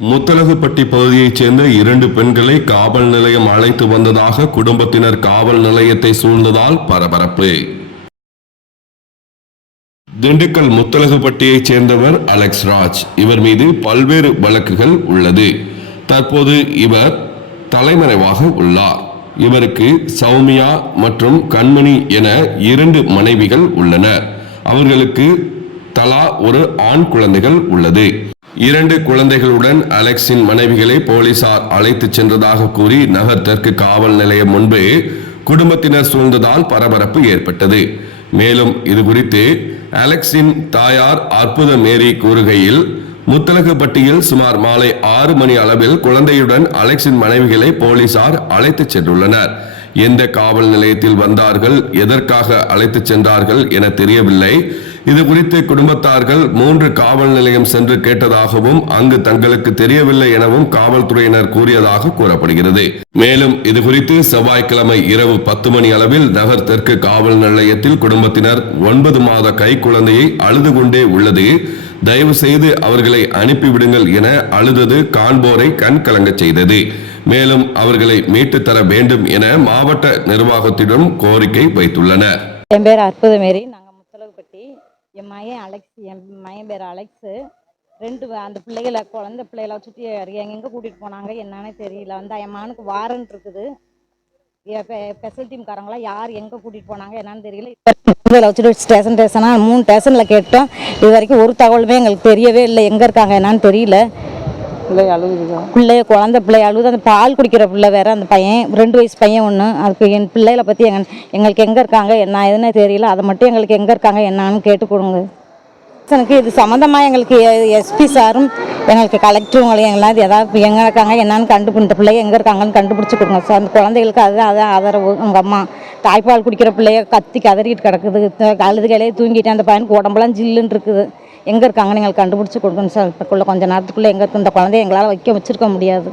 முத்தலகுப்பட்டி பகுதியைச் சேர்ந்த 2 பெண்களை காவல் நிலையம் அழைத்து வந்ததாக குடும்பத்தினர் காவல் நிலையத்தை சூழ்ந்ததால் பரபரப்பு. திண்டுக்கல் முத்தலகுப்பட்டியைச் சேர்ந்தவர் அலெக்ஸ் ராஜ். இவர் மீது பல்வேறு வழக்குகள் உள்ளது. தற்போது இவர் தலைமறைவாக உள்ளார். இவருக்கு சௌமியா மற்றும் கண்மணி என 2 மனைவிகள் உள்ளனர். அவர்களுக்கு தலா ஒரு ஆண் குழந்தைகள் உள்ளது. 2 குழந்தைகளுடன் அலெக்ஸின் மனைவிகளை போலீசார் அழைத்துச் சென்றதாக கூறி நகர் தெற்கு காவல் நிலையம் முன்பு குடும்பத்தினர் சூழ்ந்ததால் பரபரப்பு ஏற்பட்டது. மேலும் இது குறித்து அலெக்ஸின் தாயார் அற்புத மேரி கூறுகையில், முத்தலகுப்பட்டியில் சுமார் மாலை 6 மணி அளவில் குழந்தையுடன் அலெக்ஸின் மனைவிகளை போலீசார் அழைத்துச் சென்றுள்ளனர். எந்த காவல் நிலையத்தில் வந்தார்கள், எதற்காக அழைத்துச் சென்றார்கள் என தெரியவில்லை. இது குறித்து குடும்பத்தார்கள் 3 காவல் நிலையம் சென்று கேட்டதாகவும் அங்கு தங்களுக்கு தெரியவில்லை எனவும் காவல்துறையினர் கூறியதாக கூறப்படுகிறது. மேலும் இது குறித்து செவ்வாய்க்கிழமை இரவு 10 மணி அளவில் நகர் தெற்கு காவல் நிலையத்தில் குடும்பத்தினர் 9 மாத கை குழந்தையை அழுது கொண்டே உள்ளது, தயவு செய்து அவர்களை அனுப்பிவிடுங்கள் என அழுதது காண்போரை கண் கலங்க செய்தது. மேலும் அவர்களை மீட்டு தர வேண்டும் என மாவட்ட நிர்வாகத்திடம் கோரிக்கை வைத்துள்ளனர். என் பேர் அற்புத மேரி, நாங்கள் முத்தலகுப்பட்டி. என் மகன் அலெக்ஸ், என் மகன் பேர் அலெக்ஸு. 2 அந்த பிள்ளைகளை குழந்தை பிள்ளைகளை வச்சுட்டு எங்கே கூட்டிகிட்டு போனாங்க என்னன்னே தெரியல. வந்து என் மகனுக்கு வாரண்ட் இருக்குது. ஸ்பெஷல் டீம்காரங்களாம் யார் எங்கே கூட்டிகிட்டு போனாங்க என்னன்னு தெரியல. பிள்ளைகளை வச்சுட்டு ஸ்டேஷனாக 3 ஸ்டேஷனில் கேட்டோம். இது வரைக்கும் ஒரு தகவலுமே எங்களுக்கு தெரியவே இல்லை. எங்கே இருக்காங்க என்னன்னு தெரியல. குழந்தை பிள்ளை அழுகுது. அந்த பால் குடிக்கிற பிள்ளை வேற, அந்த பையன் 2 வயசு பையன் ஒன்று. அதுக்கு என் பிள்ளைகளை பற்றி எங்களுக்கு எங்கே இருக்காங்க என்ன எதுன்னு தெரியல. அதை மட்டும் எங்களுக்கு எங்கே இருக்காங்க என்னன்னு கேட்டு கொடுங்க. எனக்கு இது சம்மந்தமாக எங்களுக்கு எஸ்பி சாரும் எங்களுக்கு கலெக்டருங்களையும் எல்லாம் ஏதாவது எங்கே இருக்காங்க என்னன்னு இந்த பிள்ளைங்க எங்கே இருக்காங்கன்னு கண்டுபிடிச்சி கொடுங்க சார். அந்த குழந்தைகளுக்கு அதுதான் ஆதரவு. அவங்க அம்மா தாய்ப்பால் குடிக்கிற பிள்ளைய கத்தி கதறிக்கிட்டு கிடக்குது, அழுதுகளே தூங்கிட்டு. அந்த பையனுக்கு உடம்புலாம் ஜில்லுன்னு இருக்குது. எங்கே இருக்காங்கன்னு எங்களுக்கு கண்டுபிடிச்சி கொடுக்கணும் சார். இப்போ கொஞ்சம் நேரத்துக்குள்ளே எங்கே இந்த குழந்தைய எங்களால் வச்சிருக்க முடியாது.